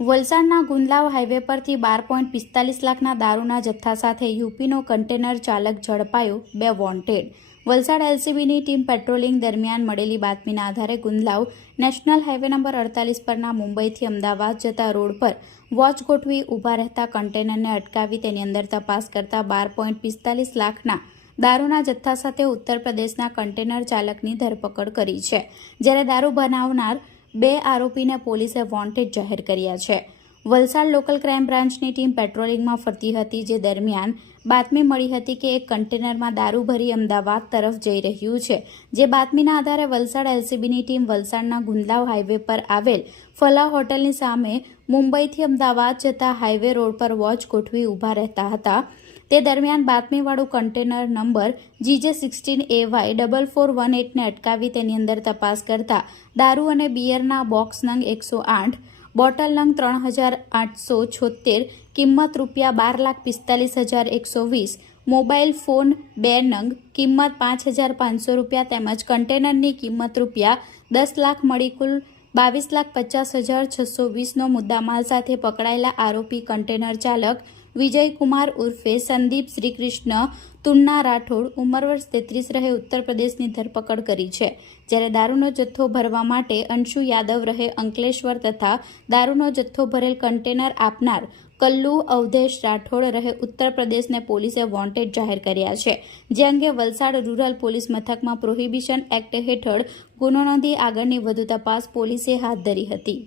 વલસાડના ગુંદલાવ હાઈવે પરથી 12.45 લાખના દારૂના જથ્થા સાથે યુપીનો કન્ટેનર ચાલક ઝડપાયો, 2 વોન્ટેડ। વલસાડ એલસીબીની ટીમ પેટ્રોલિંગ દરમિયાન મળેલી બાતમીના આધારે ગુંદલાવ નેશનલ હાઈવે નંબર 48 પરના મુંબઈથી અમદાવાદ જતા રોડ પર વોચ ગોઠવી ઊભા રહેતા કન્ટેનરને અટકાવી તેની અંદર તપાસ કરતા 12.45 લાખના દારૂના જથ્થા સાથે ઉત્તર પ્રદેશના કન્ટેનર ચાલકની ધરપકડ કરી છે, જ્યારે દારૂ બનાવનાર 2 આરોપીને પોલીસે વોન્ટેડ જાહેર કર્યા છે। વલસાડ લોકલ ક્રાઇમ બ્રાન્ચની ટીમ પેટ્રોલિંગમાં ફરતી હતી, જે દરમિયાન બાતમી મળી હતી કે એક કન્ટેનરમાં દારૂ ભરી અમદાવાદ તરફ જઈ રહ્યું છે, જે બાતમીના આધારે વલસાડ એલસીબીની ટીમ વલસાડના ગુંદલાવ હાઈવે પર આવેલ ફલાહ હોટલની સામે મુંબઈથી અમદાવાદ જતા હાઈવે રોડ પર વોચ ગોઠવી ઊભા રહેતા હતા। તે દરમિયાન બાતમીવાળું કન્ટેનર નંબર GJ16AY4418ને અટકાવી તેની અંદર તપાસ કરતા દારૂ અને બિયરના બોક્સ નંગ 108, બોટલ નંગ 3876, કિંમત ₹12,45,120, મોબાઈલ ફોન 2 નંગ કિંમત ₹5,500 તેમજ કન્ટેનરની કિંમત ₹10 લાખ મળી કુલ 22,50,620નો મુદ્દામાલ સાથે પકડાયેલા આરોપી કન્ટેનર ચાલક વિજયકુમાર ઉર્ફે સંદીપ શ્રીકૃષ્ણ તુન્ના રાઠોડ, ઉંમર વર્ષ 33 રહે ઉત્તર પ્રદેશની ધરપકડ કરી છે, જ્યારે દારૂનો જથ્થો ભરવા માટે અંશુ યાદવ રહે અંકલેશ્વર તથા દારૂનો જથ્થો ભરેલ કન્ટેનર આપનાર કલ્લુ અવધેશ રાઠોડ રહે ઉત્તર પ્રદેશને પોલીસે વોન્ટેડ જાહેર કર્યા છે, જે અંગે વલસાડ રૂરલ પોલીસ મથકમાં પ્રોહિબિશન એક્ટ હેઠળ ગુનો નોંધી આગળની વધુ તપાસ પોલીસે હાથ ધરી હતી।